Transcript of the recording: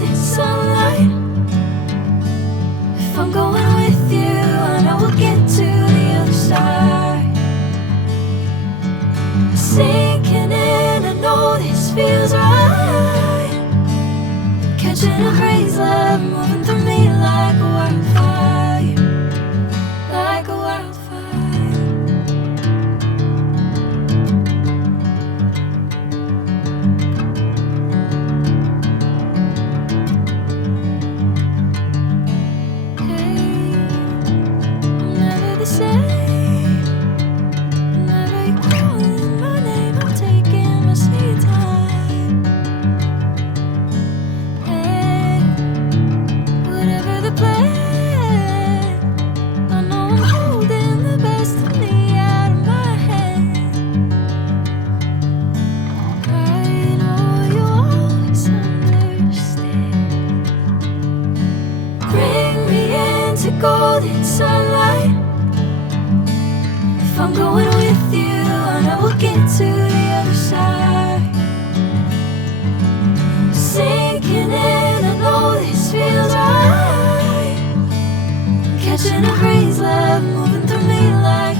golden sunlight. If I'm going with you, I know we'll get to the other side. Sinking in, I know this feels right. Catching a breeze, love moving through me like a wildfire, like a wildfire. The same. Whenever you're calling my name, I'm taking my sweet time. Hey, whatever the plan, I know I'm holding the best of me out of my hand. I know you always understand. Bring me into golden sunlight. If I'm going with you, I know we'll get to the other side. Sinking in, I know this feels right. Catching a breeze, love moving through me like